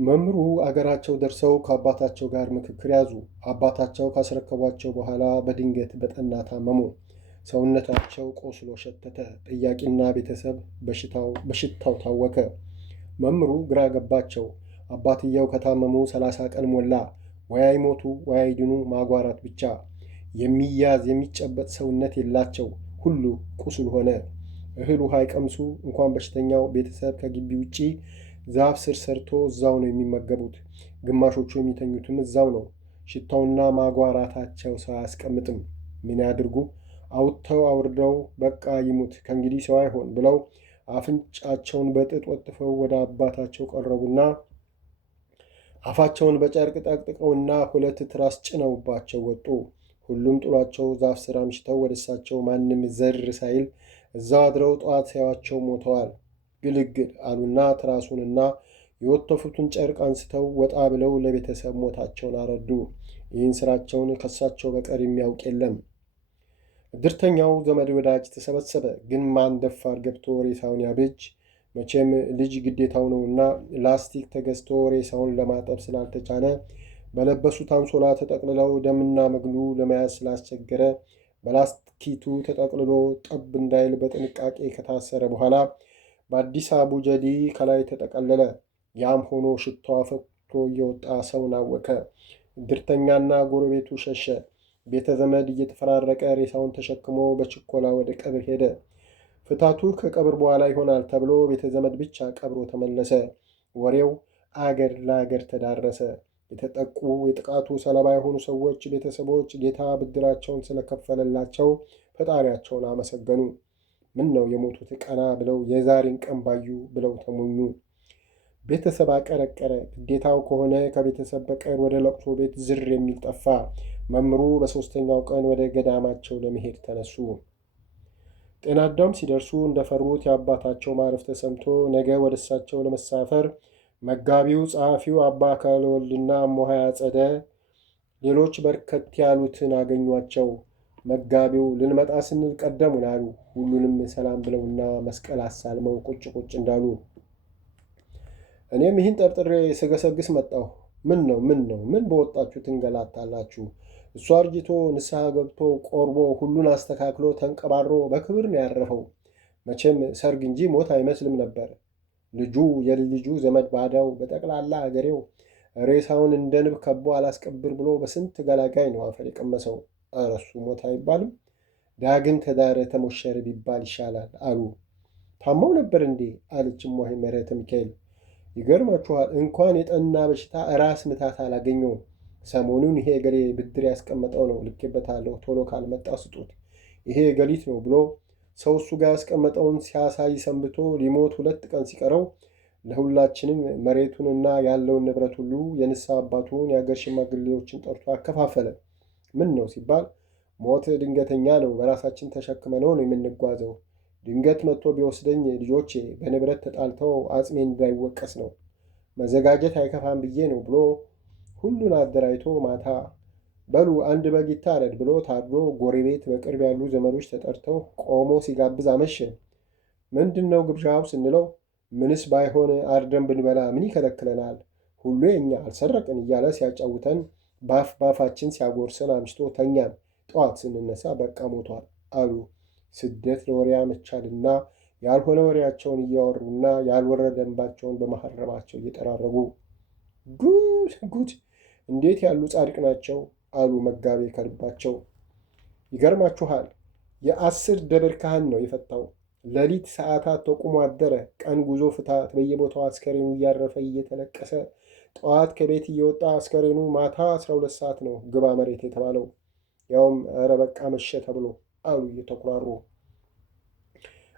መምህሩ አገራቸው ደርሰው ከአባታቸው ጋር ምክክር ያዙ። አባታቸው ካስረከቧቸው በኋላ በድንገት በጠና ታመሙ። ሰውነታቸው ቆስሎ ሸተተ። ጠያቂና ቤተሰብ በሽታው ታወከ። መምህሩ ግራ ገባቸው። አባትየው ከታመሙ 30 ቀን ሞላ። ወይ አይሞቱ ወይ አይድኑ ማጓራት ብቻ። የሚያዝ የሚጨበጥ ሰውነት የላቸው። ሁሉ ቁስል ሆነ። እህል ውሃ አይቀምሱ። እንኳን በሽተኛው ቤተሰብ ከግቢ ውጪ ዛፍ ስር ሰርቶ እዛው ነው የሚመገቡት። ግማሾቹ የሚተኙትም እዛው ነው። ሽታውና ማጓራታቸው ሰው አያስቀምጥም። ምን ያድርጉ? አውጥተው አውርደው በቃ ይሙት ከእንግዲህ ሰው አይሆን ብለው አፍንጫቸውን በጥጥ ወጥፈው ወደ አባታቸው ቀረቡና አፋቸውን በጨርቅ ጠቅጥቀውና 2 ትራስ ጭነውባቸው ወጡ። ሁሉም ጥሏቸው ዛፍ ስር አምሽተው ወደ እሳቸው ማንም ዘር ሳይል እዛው አድረው ጠዋት ሳያቸው ሞተዋል። ግልግል አሉና ትራሱንና የወተፉትን ጨርቅ አንስተው ወጣ ብለው ለቤተሰብ ሞታቸውን አረዱ። ይህን ስራቸውን ከሳቸው በቀር የሚያውቅ የለም። እድርተኛው ዘመድ ወዳጅ ተሰበሰበ። ግን ማን ደፋር ገብቶ ሬሳውን ያብጅ? መቼም ልጅ ግዴታው ነውና ላስቲክ ተገዝቶ ሬሳውን ለማጠብ ስላልተቻለ በለበሱት አንሶላ ተጠቅልለው ደምና መግሉ ለመያዝ ስላስቸገረ በላስቲኪቱ ተጠቅልሎ ጠብ እንዳይል በጥንቃቄ ከታሰረ በኋላ በአዲስ አቡጀዲ ከላይ ተጠቀለለ። ያም ሆኖ ሽታው አፈቶ እየወጣ ሰውን አወከ። እድርተኛና ጎረቤቱ ሸሸ። ቤተ ዘመድ እየተፈራረቀ ሬሳውን ተሸክሞ በችኮላ ወደ ቀብር ሄደ። ፍታቱ ከቀብር በኋላ ይሆናል ተብሎ ቤተ ዘመድ ብቻ ቀብሮ ተመለሰ። ወሬው አገር ለአገር ተዳረሰ። የተጠቁ የጥቃቱ ሰለባ የሆኑ ሰዎች ቤተሰቦች ጌታ ብድራቸውን ስለከፈለላቸው ፈጣሪያቸውን አመሰገኑ። ምን ነው የሞቱት ቀና ብለው የዛሬን ቀን ባዩ ብለው ተሞኙ። ቤተሰብ አቀረቀረ። ግዴታው ከሆነ ከቤተሰብ በቀር ወደ ለቅሶ ቤት ዝር የሚል ጠፋ። መምህሩ በሦስተኛው ቀን ወደ ገዳማቸው ለመሄድ ተነሱ። ጤና አዳም ሲደርሱ እንደፈሩት የአባታቸው ማረፍ ተሰምቶ ነገ ወደ እሳቸው ለመሳፈር መጋቢው፣ ጸሐፊው አባ አካለወልድና እሞሃ ያጸደ ሌሎች በርከት ያሉትን አገኟቸው። መጋቢው ልንመጣ ስንል ቀደሙን አሉ። ሁሉንም ሰላም ብለውና መስቀል አሳልመው ቁጭ ቁጭ እንዳሉ እኔም ይህን ጠርጥሬ ስገሰግስ መጣሁ። ምን በወጣችሁ ትንገላታላችሁ? እሱ አርጅቶ ንስሐ ገብቶ ቆርቦ ሁሉን አስተካክሎ ተንቀባሮ በክብር ነው ያረፈው። መቼም ሰርግ እንጂ ሞት አይመስልም ነበር። ልጁ የልጁ ዘመድ ባዳው በጠቅላላ አገሬው ሬሳውን እንደ ንብ ከቦ አላስቀብር ብሎ በስንት ገላጋይ ነው አፈር የቀመሰው። ኧረ እሱ ሞት አይባልም። ዳግም ተዳረ ተሞሸረ ቢባል ይሻላል አሉ። ታማው ነበር እንዴ? አለች እሟይ ምህረተ ሚካኤል። ይገርማችኋል፣ እንኳን የጠና በሽታ ራስ ምታት አላገኘውም። ሰሞኑን ይሄ ገሌ ብድር ያስቀመጠው ነው ልኬበታለሁ፣ ቶሎ ካልመጣ ስጡት፣ ይሄ ገሊት ነው ብሎ ሰው እሱ ጋር ያስቀመጠውን ሲያሳይ ሰንብቶ ሊሞት 2 ቀን ሲቀረው ለሁላችንም መሬቱንና ያለውን ንብረት ሁሉ የንስሐ አባቱን የአገር ሽማግሌዎችን ጠርቶ አከፋፈለ። ምን ነው ሲባል ሞት ድንገተኛ ነው፣ በራሳችን ተሸክመነው ነው የምንጓዘው። ድንገት መጥቶ ቢወስደኝ ልጆቼ በንብረት ተጣልተው አጽሜ እንዳይወቀስ ነው፣ መዘጋጀት አይከፋም ብዬ ነው ብሎ ሁሉን አደራጅቶ ማታ በሉ 1 በግ ይታረድ ብሎ ታርዶ ጎረቤት በቅርብ ያሉ ዘመዶች ተጠርተው ቆሞ ሲጋብዝ አመሸ። ምንድን ነው ግብዣው ስንለው ምንስ ባይሆን አርደን ብንበላ ምን ይከለክለናል? ሁሉ የኛ አልሰረቅን እያለ ሲያጫውተን ባፋችን ሲያጎርሰን አምሽቶ ተኛን። ጠዋት ስንነሳ በቃ ሞቷል አሉ። ስደት ለወሬ ያመቻልና ያልሆነ ወሬያቸውን እያወሩና ያልወረደ እንባቸውን በመሐረባቸው እየጠራረጉ ጉድ! እንዴት ያሉ ጻድቅ ናቸው አሉ መጋቤ ከልባቸው። ይገርማችኋል፣ የ10 ደብር ካህን ነው የፈታው። ሌሊት ሰዓታት ተቁሞ አደረ። ቀን ጉዞ ፍታት፣ በየቦታው አስከሬኑ እያረፈ እየተለቀሰ፣ ጠዋት ከቤት እየወጣ አስከሬኑ ማታ 12 ሰዓት ነው ግባ መሬት የተባለው። ያውም ኧረ በቃ መሸ ተብሎ አሉ እየተኩራሩ።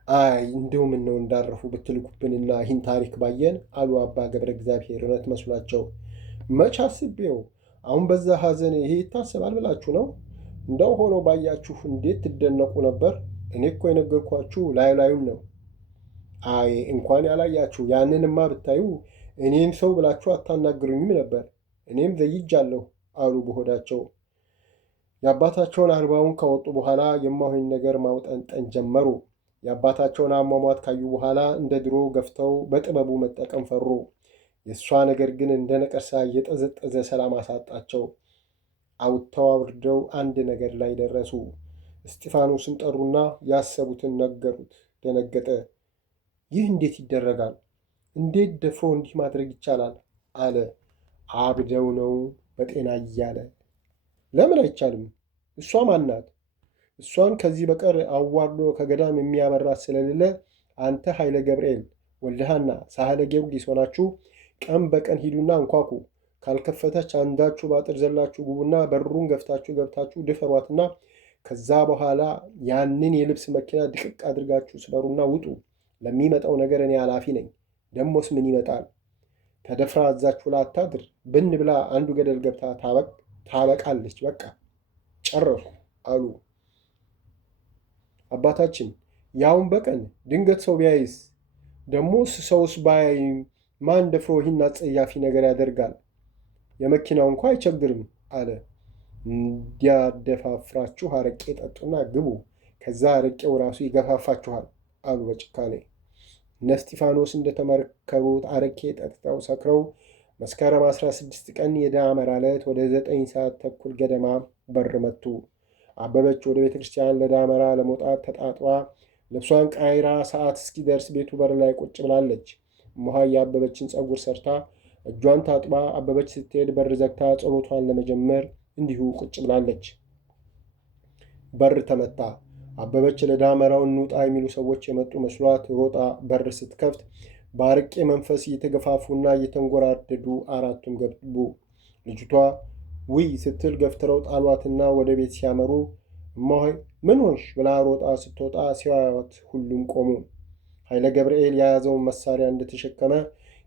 አይ እንደው ምን ነው እንዳረፉ ብትልኩብንና ይህን ታሪክ ባየን አሉ አባ ገብረ እግዚአብሔር እውነት መስሏቸው። መች አስቤው፣ አሁን በዛ ሐዘን ይሄ ይታሰባል ብላችሁ ነው? እንደው ሆኖ ባያችሁ እንዴት ትደነቁ ነበር። እኔ እኮ የነገርኳችሁ ላዩን ነው። አይ እንኳን ያላያችሁ፣ ያንንማ ብታዩ እኔም ሰው ብላችሁ አታናግሩኝም ነበር። እኔም ዘይጃለሁ አሉ በሆዳቸው። የአባታቸውን አርባውን ካወጡ በኋላ የማሆኝ ነገር ማውጠንጠን ጀመሩ። የአባታቸውን አሟሟት ካዩ በኋላ እንደ ድሮ ገፍተው በጥበቡ መጠቀም ፈሩ። የእሷ ነገር ግን እንደ ነቀርሳ እየጠዘጠዘ ሰላም አሳጣቸው። አውጥተው አውርደው አንድ ነገር ላይ ደረሱ። እስጢፋኖስን ጠሩና ያሰቡትን ነገሩት። ደነገጠ። ይህ እንዴት ይደረጋል? እንዴት ደፍሮ እንዲህ ማድረግ ይቻላል? አለ። አብደው ነው በጤና እያለ። ለምን አይቻልም? እሷ ማናት? እሷን ከዚህ በቀር አዋርዶ ከገዳም የሚያበራት ስለሌለ አንተ ኃይለ ገብርኤል ወልደሃና ሳህለ ጊዮርጊስ ሆናችሁ ቀን በቀን ሂዱና እንኳኩ። ካልከፈተች አንዳችሁ ባጥር ዘላችሁ ግቡና በሩን ገፍታችሁ ገብታችሁ ድፈሯትና ከዛ በኋላ ያንን የልብስ መኪና ድቅቅ አድርጋችሁ ስበሩና ውጡ። ለሚመጣው ነገር እኔ ኃላፊ ነኝ። ደሞስ ምን ይመጣል? ተደፍራ እዛችሁ ላታድር ብን ብላ አንዱ ገደል ገብታ ታበቃለች። በቃ ጨረሱ አሉ። አባታችን ያውን በቀን ድንገት ሰው ቢያይስ? ደሞስ ሰውስ ባያይ ማን ደፍሮ ይህን አጸያፊ ነገር ያደርጋል? የመኪናው እንኳ አይቸግርም አለ። እንዲያደፋፍራችሁ አረቄ ጠጡና ግቡ፣ ከዛ አረቄው ራሱ ይገፋፋችኋል አሉ በጭካኔ። እነ እስጢፋኖስ እንደተመረከሩት አረቄ ጠጥተው ሰክረው መስከረም 16 ቀን የደመራ ዕለት ወደ 9 ሰዓት ተኩል ገደማ በር መቱ። አበበች ወደ ቤተ ክርስቲያን ለደመራ ለመውጣት ተጣጥባ ልብሷን ቃይራ ሰዓት እስኪደርስ ቤቱ በር ላይ ቁጭ ብላለች። እሞሃ የአበበችን ፀጉር ሰርታ እጇን ታጥባ አበበች ስትሄድ በር ዘግታ ጸሎቷን ለመጀመር እንዲሁ ቁጭ ብላለች። በር ተመታ። አበበች ለዳመራው እንውጣ የሚሉ ሰዎች የመጡ መስሏት ሮጣ በር ስትከፍት በአረቄ መንፈስ እየተገፋፉና እየተንጎራደዱ አራቱም ገቡ። ልጅቷ ውይ ስትል ገፍትረው ጣሏትና ወደ ቤት ሲያመሩ እማሆይ ምን ሆንሽ ብላ ሮጣ ስትወጣ ሲያዩት ሁሉም ቆሙ። ኃይለ ገብርኤል የያዘውን መሳሪያ እንደተሸከመ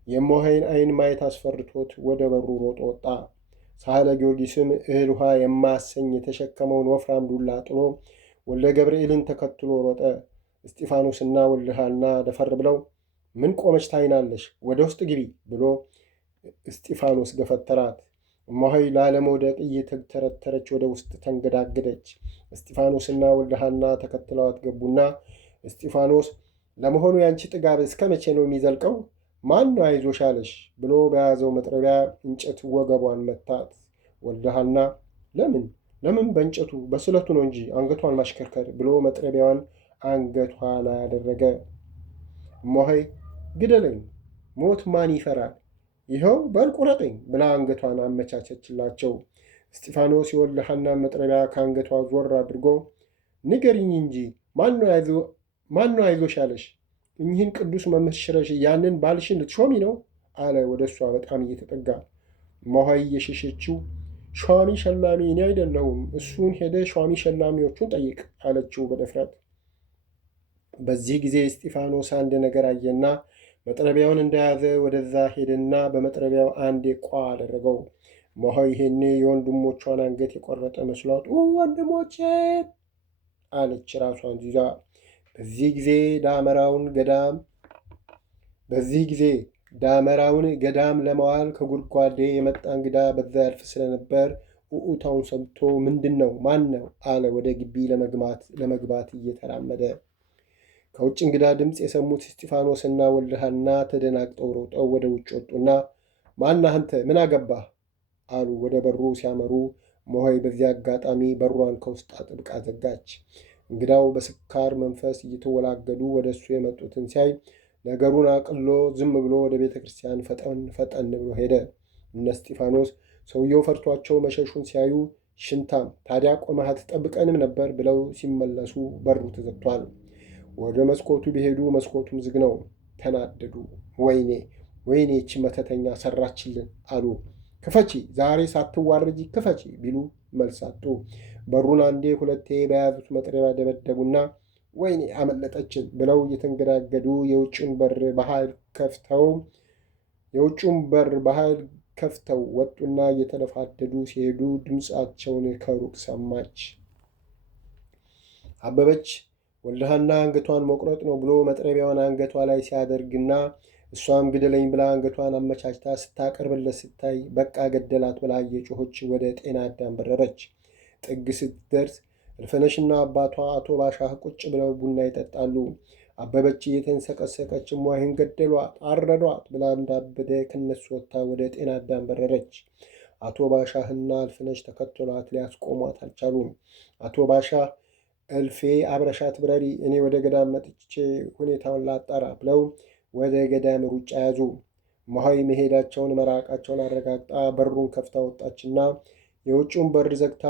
የእማሆይን ዓይን ማየት አስፈርቶት ወደ በሩ ሮጦ ወጣ። ሳህለ ጊዮርጊስም እህል ውሃ የማያሰኝ የተሸከመውን ወፍራም ዱላ ጥሎ ወልደ ገብርኤልን ተከትሎ ሮጠ። እስጢፋኖስና ወልደ ሐና ደፈር ብለው ምን ቆመች ታይናለሽ? ወደ ውስጥ ግቢ ብሎ እስጢፋኖስ ገፈተራት። እማሆይ ላለመውደቅ እየተተረተረች ወደ ውስጥ ተንገዳገደች። እስጢፋኖስና ወልደ ሐና ተከትለዋት ገቡና እስጢፋኖስ ለመሆኑ ያንቺ ጥጋብ እስከ መቼ ነው የሚዘልቀው? ማን ነው አይዞሽ አለሽ? ብሎ በያዘው መጥረቢያ እንጨት ወገቧን መታት። ወልደ ሐና ለምን በእንጨቱ በስለቱ ነው እንጂ አንገቷን ማሽከርከር ብሎ መጥረቢያዋን አንገቷ ላይ አደረገ። እማሆይ ግደለኝ፣ ሞት ማን ይፈራል? ይኸው በል ቁረጠኝ ብላ አንገቷን አመቻቸችላቸው። እስጢፋኖስ የወልደ ሐናን መጥረቢያ ከአንገቷ ዞር አድርጎ ንገሪኝ እንጂ ማን ነው አይዞሽ ያለሽ? እኚህን ቅዱስ መምህር ሽረሽ ያንን ባልሽን ልትሾሚ ነው አለ ወደ እሷ በጣም እየተጠጋ። እማሆይ የሸሸችው ሿሚ ሸላሚ እኔ አይደለሁም፣ እሱን ሄደ ሿሚ ሸላሚዎቹን ጠይቅ አለችው በድፍረት። በዚህ ጊዜ እስጢፋኖስ አንድ ነገር አየና መጥረቢያውን እንደያዘ ወደዛ ሄደና በመጥረቢያው አንዴ ቋ አደረገው። እማሆይ ይሄኔ የወንድሞቿን አንገት የቆረጠ መስሏት ወንድሞቼን አለች ራሷን ይዛ። በዚህ ጊዜ ዳመራውን ገዳም ለመዋል ከጉድጓዴ የመጣ እንግዳ በዛ ያልፍ ስለነበር ኡኡታውን ሰምቶ ምንድን ነው ማን ነው አለ ወደ ግቢ ለመግባት እየተራመደ። ከውጭ እንግዳ ድምፅ የሰሙት እስጢፋኖስና ወልደ ሐና ተደናግጠው ሮጠው ወደ ውጭ ወጡና ማነህ አንተ? ምን አገባህ? አሉ። ወደ በሩ ሲያመሩ እማሆይ በዚያ አጋጣሚ በሯን ከውስጥ አጥብቃ ዘጋች። እንግዳው በስካር መንፈስ እየተወላገዱ ወደ እሱ የመጡትን ሲያይ ነገሩን አቅሎ ዝም ብሎ ወደ ቤተ ክርስቲያን ፈጠን ብሎ ሄደ። እነ እስጢፋኖስ ሰውየው ፈርቷቸው መሸሹን ሲያዩ ሽንታም ታዲያ ቆመህ አትጠብቀንም ነበር ብለው ሲመለሱ በሩ ተዘግቷል። ወደ መስኮቱ ቢሄዱ መስኮቱም ዝግ ነው። ተናደዱ። ወይኔ ይቺ መተተኛ ሰራችልን አሉ። ክፈቺ፣ ዛሬ ሳትዋረጂ ክፈቺ ቢሉ መልስ አጡ። በሩን አንዴ ሁለቴ በያዙት መጥረቢያ ደበደቡና ወይኔ አመለጠችን ብለው እየተንገዳገዱ የውጭውን በር በኃይል ከፍተው ወጡና እየተለፋደዱ ሲሄዱ ድምፃቸውን ከሩቅ ሰማች። አበበች ወልደ ሐና አንገቷን መቁረጥ ነው ብሎ መጥረቢያውን አንገቷ ላይ ሲያደርግና እሷም ግደለኝ ብላ አንገቷን አመቻችታ ስታቀርብለት ስታይ በቃ ገደላት ብላ እየጮኸች ወደ ጤና አዳም በረረች። ጥግ ስትደርስ እልፍነሽና አባቷ አቶ ባሻህ ቁጭ ብለው ቡና ይጠጣሉ። አበበች እየተንሰቀሰቀች እሟይን ገደሏት፣ አረዷት ብላ እንዳበደ ከነሱ ወጥታ ወደ ጤና አዳም በረረች። አቶ ባሻህና እልፍነሽ ተከተሏት፣ ሊያስቆሟት አልቻሉም። አቶ ባሻ እልፌ አብረሻት ብረሪ፣ እኔ ወደ ገዳም መጥቼ ሁኔታውን ላጣራ ብለው ወደ ገዳም ሩጫ ያዙ። እማሆይ መሄዳቸውን መራቃቸውን አረጋግጣ በሩን ከፍታ ወጣችና የውጭውን በር ዘግታ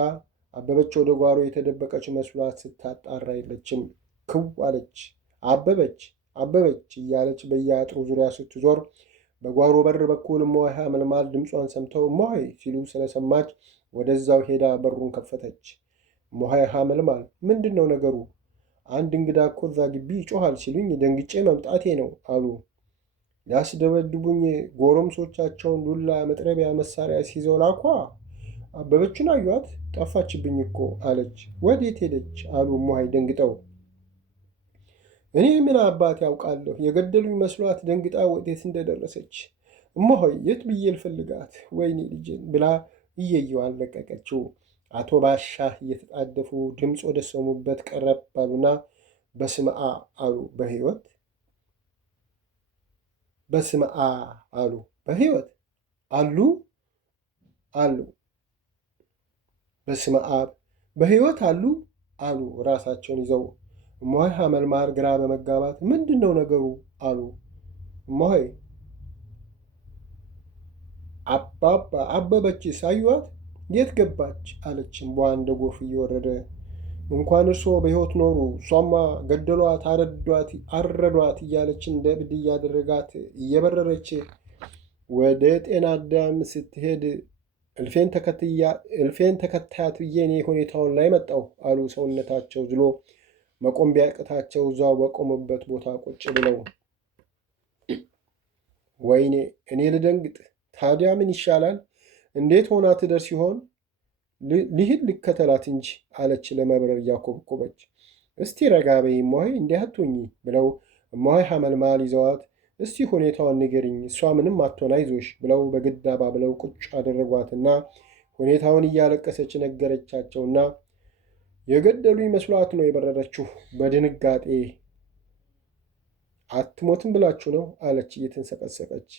አበበች ወደ ጓሮ የተደበቀች መስሏት ስታጣራ የለችም። ክው አለች። አበበች አበበች እያለች በየአጥሩ ዙሪያ ስትዞር በጓሮ በር በኩል እማሆይ ሐመልማል ድምጿን ሰምተው እማሆይ ሲሉ ስለሰማች ወደዛው ሄዳ በሩን ከፈተች። እማሆይ ሐመልማል ምንድን ነው ነገሩ? አንድ እንግዳ እኮ እዛ ግቢ ይጮኋል ሲሉኝ ደንግጬ መምጣቴ ነው አሉ። ሊያስደበድቡኝ ጎረምሶቻቸውን ዱላ፣ መጥረቢያ፣ መሳሪያ ሲይዘው ላኳ። አበበችን አዩአት? ጠፋችብኝ እኮ አለች። ወዴት ሄደች? አሉ እማሆይ ደንግጠው። እኔ ምን አባት ያውቃለሁ፣ የገደሉኝ መስሏት ደንግጣ ወዴት እንደደረሰች። እማሆይ የት ብዬ ልፈልጋት? ወይኔ ልጄን ብላ እየየው አለቀቀችው። አቶ ባሻህ እየተጣደፉ ድምፅ ወደ ሰሙበት ቀረብ ባሉና በስመ አብ አሉ። በሕይወት በስመ አብ አሉ። በሕይወት አሉ አሉ። በስመ አብ በሕይወት አሉ አሉ ራሳቸውን ይዘው። እማሆይ ሐመልማል ግራ በመጋባት ምንድን ነው ነገሩ አሉ። እማሆይ አባባ አበበችስ አዩአት? የት ገባች? አለች እምባዋ እንደ ጎርፍ እየወረደ። እንኳን እርስዎ በሕይወት ኖሩ፣ እሷማ ገደሏት፣ አረዷት እያለች እንደ እብድ እያደረጋት እየበረረች ወደ ጤና አዳም ስትሄድ እልፌን ተከታያት ብዬ እኔ ሁኔታውን ላይ መጣሁ አሉ ሰውነታቸው ዝሎ መቆም ቢያቅታቸው እዛው በቆሙበት ቦታ ቁጭ ብለው። ወይኔ እኔ ልደንግጥ ታዲያ ምን ይሻላል? እንዴት ሆና ትደርስ ሲሆን ልሂድ ልከተላት እንጂ አለች ለመብረር እያኮበኮበች። እስቲ ረጋ በይ እማሆይ እንዲህ አትሁኚ ብለው እማሆይ ሐመልማል ይዘዋት እስቲ ሁኔታዋን ንገሪኝ፣ እሷ ምንም አትሆን አይዞሽ ብለው በግድ አባብለው ቁጭ አደረጓትና ሁኔታውን እያለቀሰች ነገረቻቸውና የገደሉኝ መስሏት ነው የበረረችው። በድንጋጤ አትሞትም ብላችሁ ነው አለች እየተንሰቀሰቀች።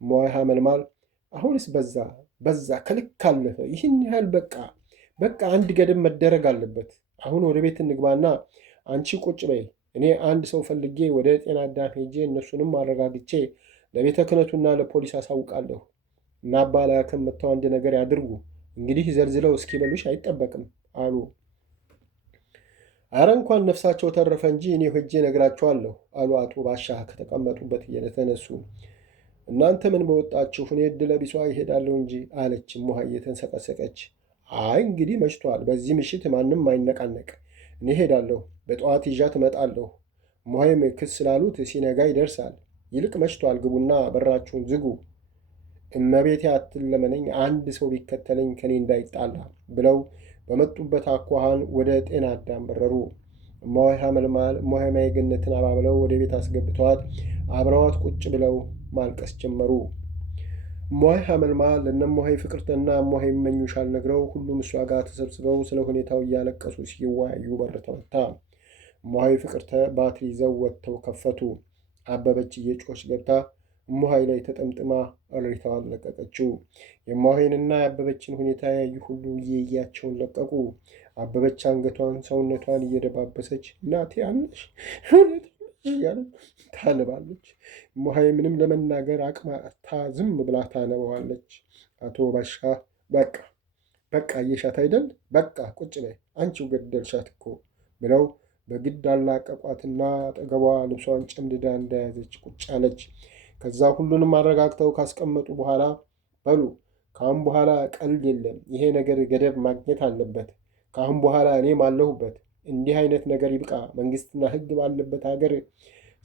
እማሆይ ሐመልማል አሁንስ በዛ ከልክ አለፈ። ይህን ያህል በቃ አንድ ገደብ መደረግ አለበት። አሁን ወደ ቤት እንግባና አንቺ ቁጭ በይ፣ እኔ አንድ ሰው ፈልጌ ወደ ጤና አዳም ሄጄ እነሱንም አረጋግቼ ለቤተ ክህነቱና ለፖሊስ አሳውቃለሁ እና አባላክም መጥተው አንድ ነገር ያድርጉ። እንግዲህ ዘልዝለው እስኪበሉሽ አይጠበቅም አሉ። አረ እንኳን ነፍሳቸው ተረፈ እንጂ እኔ ሄጄ ነግራቸዋለሁ አሉ አቶ ባሻህ ከተቀመጡበት እየተነሱ። እናንተ ምን በወጣችሁ፣ እኔ ዕድለ ቢሷ ይሄዳለሁ እንጂ አለች እማሆይ እየተንሰቀሰቀች። አይ እንግዲህ መሽቷል፣ በዚህ ምሽት ማንም አይነቃነቅ፣ እኔ ሄዳለሁ፣ በጠዋት ይዣት እመጣለሁ። እማሆይም ክስ ስላሉት ሲነጋ ይደርሳል። ይልቅ መሽቷል፣ ግቡና በራችሁን ዝጉ። እመቤቴ አትለመነኝ፣ አንድ ሰው ቢከተለኝ ከኔ እንዳይጣላ ብለው በመጡበት አኳኋን ወደ ጤና አዳም በረሩ። እማሆይ ሐመልማል እማሆይ ማየገነትን አባብለው ወደ ቤት አስገብተዋት አብረዋት ቁጭ ብለው ማልቀስ ጀመሩ። እማሆይ ሐመልማል ለእነ እማሆይ ፍቅርተና እማሆይ ይመኙሻል ነግረው ሁሉም እሷ ጋር ተሰብስበው ስለ ሁኔታው እያለቀሱ ሲወያዩ በር ተመታ። እማሆይ ፍቅርተ ባትሪ ይዘው ወጥተው ከፈቱ። አበበች እየጮች ገብታ እማሆይ ላይ ተጠምጥማ እሪታዋን ለቀቀችው። የእማሆይንና የአበበችን ሁኔታ ያዩ ሁሉ እየያቸውን ለቀቁ። አበበች አንገቷን ሰውነቷን እየደባበሰች እናቴ አለሽ እያለ ታነባለች። እማሆይ ምንም ለመናገር አቅማታ ዝም ብላ ታነበዋለች። አቶ ባሻ በቃ እየሻት አይደል? በቃ ቁጭ ላይ አንቺው ገደልሻት እኮ ብለው በግድ አላቀቋትና አጠገቧ ልብሷን ጨምድዳ እንደያዘች ቁጭ አለች። ከዛ ሁሉንም አረጋግተው ካስቀመጡ በኋላ በሉ ከአሁን በኋላ ቀልድ የለም፣ ይሄ ነገር ገደብ ማግኘት አለበት። ከአሁን በኋላ እኔም አለሁበት። እንዲህ አይነት ነገር ይብቃ። መንግስትና ሕግ ባለበት ሀገር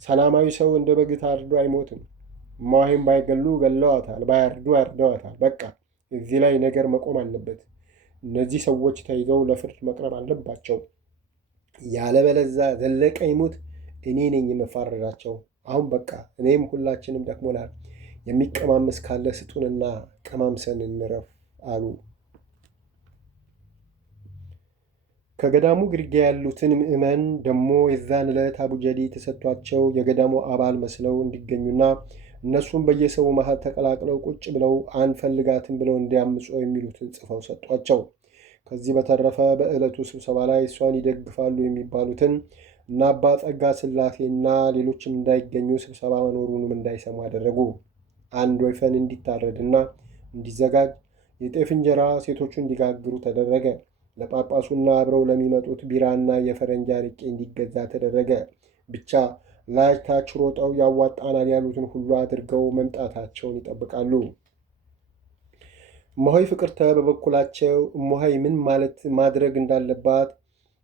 ሰላማዊ ሰው እንደ በግ ታርዶ አይሞትም። እማሆይም ባይገሉ ገለዋታል፣ ባያርዱ ያርደዋታል። በቃ እዚህ ላይ ነገር መቆም አለበት። እነዚህ ሰዎች ተይዘው ለፍርድ መቅረብ አለባቸው። ያለበለዛ ዘለቀ ይሙት እኔ ነኝ የመፋረዳቸው። አሁን በቃ እኔም ሁላችንም ደክሞናል። የሚቀማመስ ካለ ስጡንና ቀማምሰን እንረፍ አሉ። ከገዳሙ ግርጌ ያሉትን ምዕመን ደግሞ የዛን ዕለት አቡጀዲ ተሰጥቷቸው የገዳሙ አባል መስለው እንዲገኙና እነሱም በየሰው መሃል ተቀላቅለው ቁጭ ብለው አንፈልጋትም ብለው እንዲያምፁ የሚሉትን ጽፈው ሰጧቸው። ከዚህ በተረፈ በዕለቱ ስብሰባ ላይ እሷን ይደግፋሉ የሚባሉትን እና አባ ጸጋ ሥላሴና ሌሎችም እንዳይገኙ ስብሰባ መኖሩንም እንዳይሰሙ አደረጉ። አንድ ወይፈን እንዲታረድና እንዲዘጋጅ፣ የጤፍ እንጀራ ሴቶቹ እንዲጋግሩ ተደረገ። ለጳጳሱና አብረው ለሚመጡት ቢራና የፈረንጅ አርቄ እንዲገዛ ተደረገ። ብቻ ላይ ታች ሮጠው ያዋጣናል ያሉትን ሁሉ አድርገው መምጣታቸውን ይጠብቃሉ። እመሆይ ፍቅርተ በበኩላቸው እመሆይ ምን ማድረግ እንዳለባት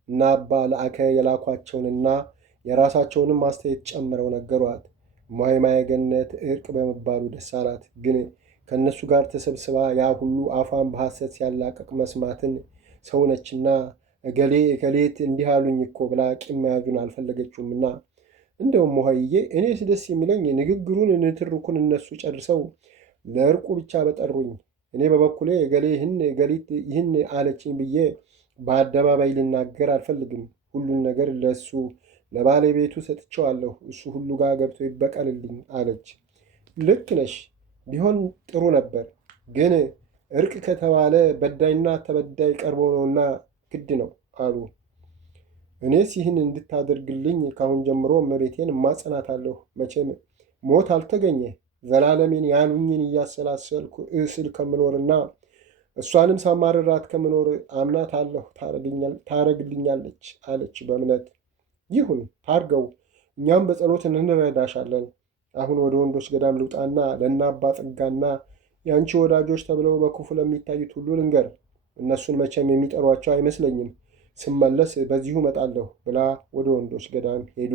እና አባ ለአከ የላኳቸውንና የራሳቸውንም አስተያየት ጨምረው ነገሯት። እመሆይ ማየገነት እርቅ በመባሉ ደስ አላት። ግን ከእነሱ ጋር ተሰብስባ ያ ሁሉ አፏን በሐሰት ሲያላቀቅ መስማትን ሰውነችና እገሌ እገሌት እንዲህ አሉኝ እኮ ብላ ቂም መያዙን አልፈለገችውምና እንደውም እመሆይዬ እኔስ ደስ የሚለኝ ንግግሩን ንትርኩን እነሱ ጨርሰው ለእርቁ ብቻ በጠሩኝ። እኔ በበኩሌ እገሌ እገሊት ይህን አለችኝ ብዬ በአደባባይ ልናገር አልፈልግም። ሁሉን ነገር ለእሱ ለባለቤቱ ሰጥቼዋለሁ። እሱ ሁሉ ጋር ገብቶ ይበቀልልኝ አለች። ልክ ነሽ፣ ቢሆን ጥሩ ነበር። ግን እርቅ ከተባለ በዳይና ተበዳይ ቀርቦ ነውና ግድ ነው አሉ። እኔስ ይህን እንድታደርግልኝ ካሁን ጀምሮ እመቤቴን እማጸናታለሁ። መቼም ሞት አልተገኘ ዘላለሜን ያሉኝን እያሰላሰልኩ እስል ከምኖርና እሷንም ሳማርራት ከምኖር አምናት አለሁ ታረግልኛለች አለች በእምነት። ይሁን ታርገው፣ እኛም በጸሎት እንረዳሻለን። አሁን ወደ ወንዶች ገዳም ልውጣና ለእነ አባ ጸጋና የአንቺ ወዳጆች ተብለው በክፉ ለሚታዩት ሁሉ ልንገር። እነሱን መቼም የሚጠሯቸው አይመስለኝም። ስመለስ በዚሁ እመጣለሁ ብላ ወደ ወንዶች ገዳም ሄዱ።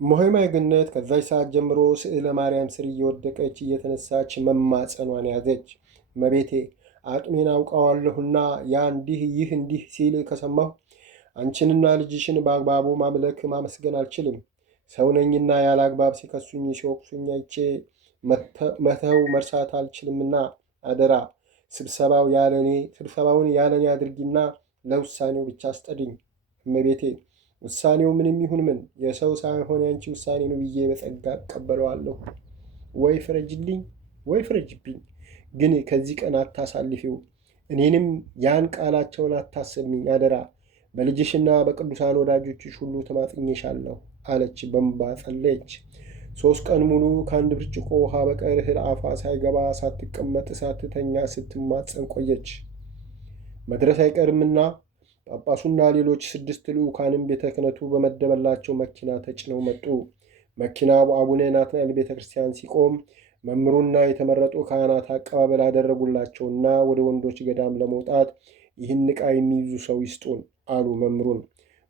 እመሆይ ማየገነት ከዛች ሰዓት ጀምሮ ስዕለ ማርያም ስር እየወደቀች እየተነሳች መማጸኗን ያዘች። እመቤቴ አቅሜን አውቀዋለሁና ያ እንዲህ ይህ እንዲህ ሲል ከሰማሁ አንቺንና ልጅሽን በአግባቡ ማምለክ ማመስገን አልችልም። ሰው ነኝና ያለ አግባብ ሲከሱኝ ሲወቅሱኝ አይቼ መተው መርሳት አልችልምና አደራ ስብሰባውን ያለኔ አድርጊና ለውሳኔው ብቻ አስጠድኝ። እመቤቴ ውሳኔው ምንም ይሁን ምን የሰው ሳይሆን ያንቺ ውሳኔ ነው ብዬ በጸጋ እቀበለዋለሁ። ወይ ፍረጅልኝ ወይ ፍረጅብኝ፣ ግን ከዚህ ቀን አታሳልፊው። እኔንም ያን ቃላቸውን አታሰሚኝ አደራ። በልጅሽና በቅዱሳን ወዳጆችሽ ሁሉ ተማጽኜሻለሁ አለች በእንባ ጸለየች። 3 ቀን ሙሉ ከአንድ ብርጭቆ ውሃ በቀር እህል አፏ ሳይገባ ሳትቀመጥ ሳትተኛ ስትማጸን ቆየች። መድረስ አይቀርምና ጳጳሱና ሌሎች 6 ልዑካንም ቤተ ክህነቱ በመደበላቸው መኪና ተጭነው መጡ። መኪናው አቡነ ናትናኤል ቤተ ክርስቲያን ሲቆም መምህሩና የተመረጡ ካህናት አቀባበል አደረጉላቸውና ወደ ወንዶች ገዳም ለመውጣት ይህን ዕቃ የሚይዙ ሰው ይስጡን አሉ መምህሩን።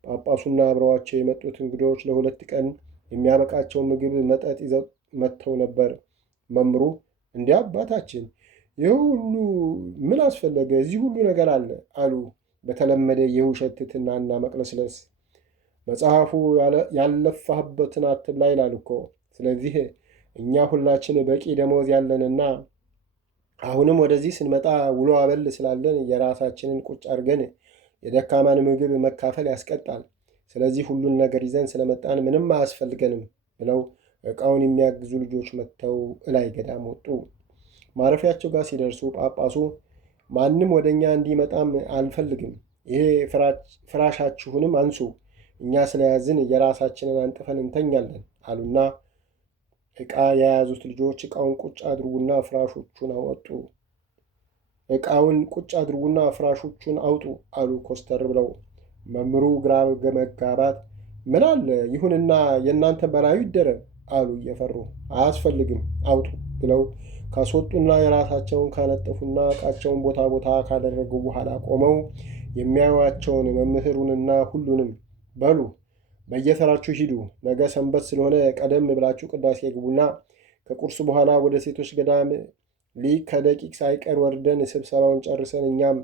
ጳጳሱና አብረዋቸው የመጡት እንግዶች ለ2 ቀን የሚያበቃቸው ምግብ መጠጥ ይዘው መጥተው ነበር። መምህሩ እንዲህ አባታችን ይህ ሁሉ ምን አስፈለገ? እዚህ ሁሉ ነገር አለ አሉ በተለመደ የውሸት ትሕትናና መቅለስለስ። መጽሐፉ ያለፋህበትን አትብላ ይላል እኮ። ስለዚህ እኛ ሁላችን በቂ ደመወዝ ያለንና አሁንም ወደዚህ ስንመጣ ውሎ አበል ስላለን የራሳችንን ቁጭ አድርገን የደካማን ምግብ መካፈል ያስቀጣል። ስለዚህ ሁሉን ነገር ይዘን ስለመጣን ምንም አያስፈልገንም ብለው ዕቃውን የሚያግዙ ልጆች መጥተው እላይ ገዳም ወጡ። ማረፊያቸው ጋር ሲደርሱ ጳጳሱ ማንም ወደ እኛ እንዲመጣም አልፈልግም፣ ይሄ ፍራሻችሁንም አንሱ፣ እኛ ስለያዝን የራሳችንን አንጥፈን እንተኛለን አሉና ዕቃ የያዙት ልጆች ዕቃውን ቁጭ አድርጉና ፍራሾቹን አውጡ አሉ ኮስተር ብለው። መምህሩ ግራ በመጋባት ምን አለ ይሁንና የእናንተ በላዩ ይደረግ አሉ እየፈሩ። አያስፈልግም አውጡ ብለው ካስወጡና የራሳቸውን ካነጠፉና ዕቃቸውን ቦታ ቦታ ካደረጉ በኋላ ቆመው የሚያዩዋቸውን መምህሩንና ሁሉንም በሉ በየተራችሁ ሂዱ፣ ነገ ሰንበት ስለሆነ ቀደም ብላችሁ ቅዳሴ ግቡና ከቁርሱ በኋላ ወደ ሴቶች ገዳም ከደቂቅ ሳይቀር ወርደን ስብሰባውን ጨርሰን እኛም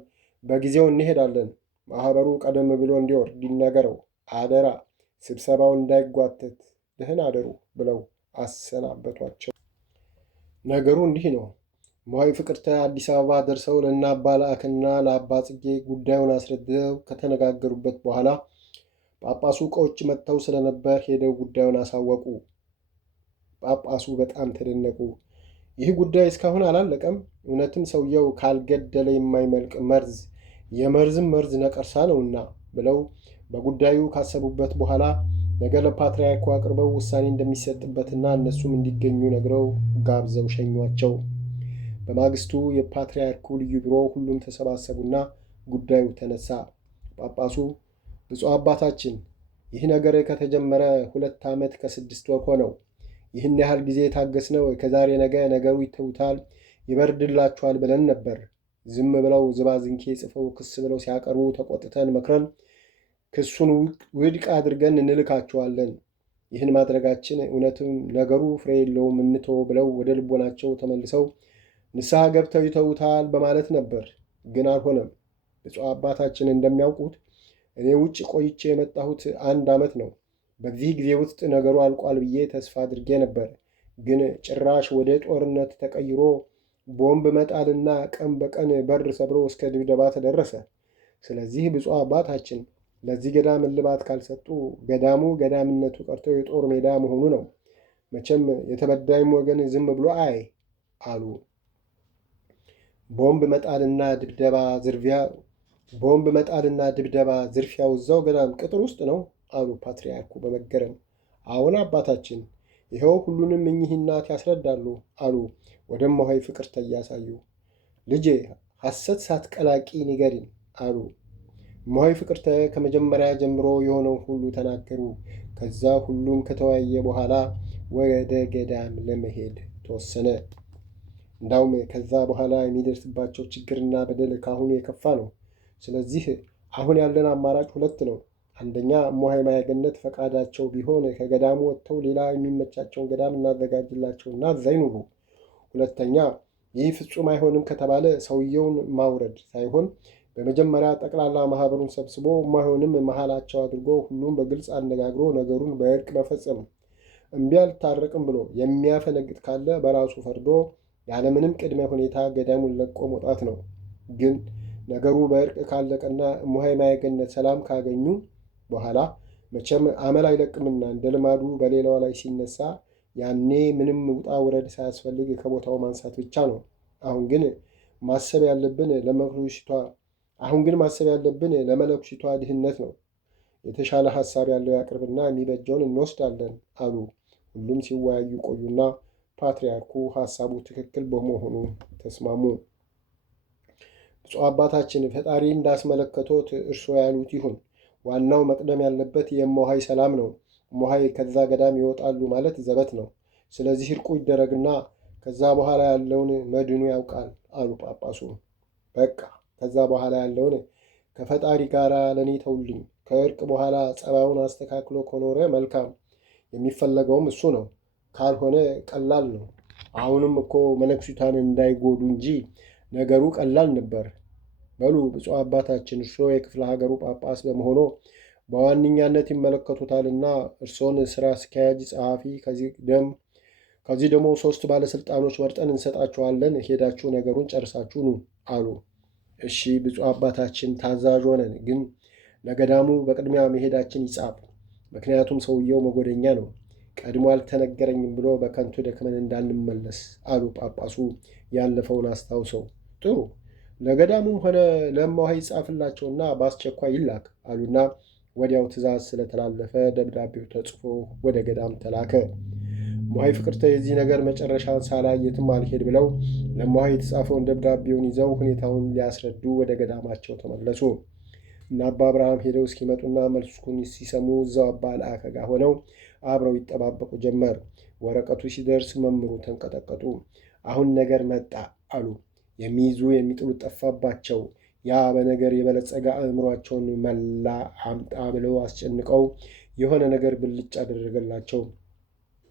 በጊዜው እንሄዳለን። ማኅበሩ ቀደም ብሎ እንዲወርድ ይነገረው፣ አደራ ስብሰባው እንዳይጓተት ደህና አደሩ ብለው አሰናበቷቸው። ነገሩ እንዲህ ነው። እማሆይ ፍቅርተ አዲስ አበባ ደርሰው ለእነ አባ ለአክና ለአባ ጽጌ ጉዳዩን አስረድተው ከተነጋገሩበት በኋላ ጳጳሱ ከውጭ መጥተው ስለነበር ሄደው ጉዳዩን አሳወቁ። ጳጳሱ በጣም ተደነቁ። ይህ ጉዳይ እስካሁን አላለቀም። እውነትም ሰውየው ካልገደለ የማይመልቅ መርዝ የመርዝም መርዝ ነቀርሳ ነውና ብለው በጉዳዩ ካሰቡበት በኋላ ነገ ለፓትርያርኩ አቅርበው ውሳኔ እንደሚሰጥበትና እነሱም እንዲገኙ ነግረው ጋብዘው ሸኟቸው። በማግስቱ የፓትርያርኩ ልዩ ቢሮ ሁሉም ተሰባሰቡና ጉዳዩ ተነሳ። ጳጳሱ ብፁዕ አባታችን፣ ይህ ነገር ከተጀመረ 2 ዓመት ከ6 ወር ሆነው። ይህን ያህል ጊዜ የታገስነው ከዛሬ ነገ ነገሩ ይተውታል፣ ይበርድላችኋል ብለን ነበር። ዝም ብለው ዝባዝንኬ ጽፈው ክስ ብለው ሲያቀርቡ ተቆጥተን መክረን ክሱን ውድቅ አድርገን እንልካቸዋለን። ይህን ማድረጋችን እውነትም ነገሩ ፍሬ የለውም እንተው ብለው ወደ ልቦናቸው ተመልሰው ንስሐ ገብተው ይተውታል በማለት ነበር። ግን አልሆነም። ብፁዕ አባታችን እንደሚያውቁት እኔ ውጭ ቆይቼ የመጣሁት 1 ዓመት ነው። በዚህ ጊዜ ውስጥ ነገሩ አልቋል ብዬ ተስፋ አድርጌ ነበር። ግን ጭራሽ ወደ ጦርነት ተቀይሮ ቦምብ መጣልና ቀን በቀን በር ሰብሮ እስከ ድብደባ ተደረሰ። ስለዚህ ብፁዕ አባታችን ለዚህ ገዳም እልባት ካልሰጡ ገዳሙ ገዳምነቱ ቀርቶ የጦር ሜዳ መሆኑ ነው። መቼም የተበዳይም ወገን ዝም ብሎ አሉ። ቦምብ መጣልና ድብደባ ዝርፊያው እዛው ገዳም ቅጥር ውስጥ ነው አሉ ፓትርያርኩ በመገረም። አዎን አባታችን፣ ይኸው ሁሉንም እኚህ እናት ያስረዳሉ አሉ ወደ እማሆይ ፍቅርተ እያሳዩ። ልጄ ሐሰት ሳትቀላቂ ንገሪን አሉ። እማሆይ ፍቅርተ ከመጀመሪያ ጀምሮ የሆነውን ሁሉ ተናገሩ። ከዛ ሁሉም ከተወያየ በኋላ ወደ ገዳም ለመሄድ ተወሰነ። እንዳውም ከዛ በኋላ የሚደርስባቸው ችግርና በደል ካሁኑ የከፋ ነው። ስለዚህ አሁን ያለን አማራጭ 2 ነው። አንደኛ እማሆይ ማያገነት ፈቃዳቸው ቢሆን ከገዳሙ ወጥተው ሌላ የሚመቻቸውን ገዳም እናዘጋጅላቸውና እዛ ይኑሩ። ሁለተኛ ይህ ፍጹም አይሆንም ከተባለ ሰውየውን ማውረድ ሳይሆን በመጀመሪያ ጠቅላላ ማህበሩን ሰብስቦ እማሆይንም መሃላቸው አድርጎ ሁሉም በግልጽ አነጋግሮ ነገሩን በእርቅ መፈጸም። እምቢ አልታረቅም ብሎ የሚያፈነግጥ ካለ በራሱ ፈርዶ ያለምንም ቅድመ ሁኔታ ገዳሙን ለቆ መውጣት ነው። ግን ነገሩ በእርቅ ካለቀና እማሆይ ማያገነት ሰላም ካገኙ በኋላ መቼም አመል አይለቅምና እንደ ልማዱ በሌላዋ ላይ ሲነሳ ያኔ ምንም ውጣ ውረድ ሳያስፈልግ ከቦታው ማንሳት ብቻ ነው። አሁን ግን ማሰብ ያለብን ለመነኩሲቷ ድህነት ነው። የተሻለ ሐሳብ ያለው ያቅርብና የሚበጀውን እንወስዳለን አሉ። ሁሉም ሲወያዩ ቆዩና ፓትርያርኩ ሐሳቡ ትክክል በመሆኑ ተስማሙ። ብፁዕ አባታችን፣ ፈጣሪ እንዳስመለከቶት እርስዎ ያሉት ይሁን። ዋናው መቅደም ያለበት የእማሆይ ሰላም ነው። እማሆይ ከዛ ገዳም ይወጣሉ ማለት ዘበት ነው። ስለዚህ እርቁ ይደረግና ከዛ በኋላ ያለውን መድኑ ያውቃል አሉ ጳጳሱ። በቃ ከዛ በኋላ ያለውን ከፈጣሪ ጋር ለእኔ ተውልኝ። ከእርቅ በኋላ ጸባዩን አስተካክሎ ከኖረ መልካም፣ የሚፈለገውም እሱ ነው። ካልሆነ ቀላል ነው። አሁንም እኮ መነኩሲቷን እንዳይጎዱ እንጂ ነገሩ ቀላል ነበር። በሉ ብፁዕ አባታችን፣ እርስዎ የክፍለ ሀገሩ ጳጳስ በመሆኑ በዋነኛነት ይመለከቱታልና እርስዎን ስራ አስኪያጅ፣ ጸሐፊ፣ ከዚህ ደግሞ 3 ባለስልጣኖች መርጠን እንሰጣችኋለን። ሄዳችሁ ነገሩን ጨርሳችሁ ኑ አሉ። እሺ ብፁዕ አባታችን ታዛዥ ሆነን፣ ግን ለገዳሙ በቅድሚያ መሄዳችን ይጻፍ። ምክንያቱም ሰውየው መጎደኛ ነው። ቀድሞ አልተነገረኝም ብሎ በከንቱ ደክመን እንዳንመለስ አሉ ጳጳሱ ያለፈውን አስታውሰው። ጥሩ፣ ለገዳሙም ሆነ ለእማሆይ ይጻፍላቸውና በአስቸኳይ ይላክ አሉና ወዲያው ትእዛዝ ስለተላለፈ ደብዳቤው ተጽፎ ወደ ገዳም ተላከ። እማሆይ ፍቅርተ የዚህ ነገር መጨረሻን ሳላይ የትም አልሄድ ብለው ለእማሆይ የተጻፈውን ደብዳቤውን ይዘው ሁኔታውን ሊያስረዱ ወደ ገዳማቸው ተመለሱ። እና አባ አብርሃም ሄደው እስኪመጡና መልሱን ሲሰሙ እዛው አባ ለአከ ጋር ሆነው አብረው ይጠባበቁ ጀመር። ወረቀቱ ሲደርስ መምህሩ ተንቀጠቀጡ። አሁን ነገር መጣ አሉ። የሚይዙ የሚጥሉት ጠፋባቸው። ያ በነገር የበለጸገ አእምሯቸውን መላ አምጣ ብለው አስጨንቀው የሆነ ነገር ብልጭ አደረገላቸው።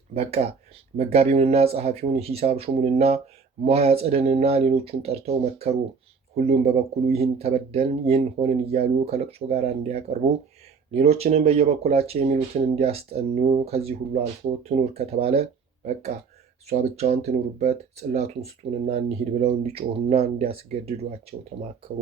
በቃ መጋቢውንና ጸሐፊውን ሂሳብ ሹሙንና እማሆይ አጸደንና ሌሎቹን ጠርተው መከሩ። ሁሉም በበኩሉ ይህን ተበደልን፣ ይህን ሆንን እያሉ ከለቅሶ ጋር እንዲያቀርቡ፣ ሌሎችንም በየበኩላቸው የሚሉትን እንዲያስጠኑ፣ ከዚህ ሁሉ አልፎ ትኑር ከተባለ በቃ እሷ ብቻዋን ትኑርበት፣ ጽላቱን ስጡንና እንሂድ ብለው እንዲጮሁና እንዲያስገድዷቸው ተማከሩ።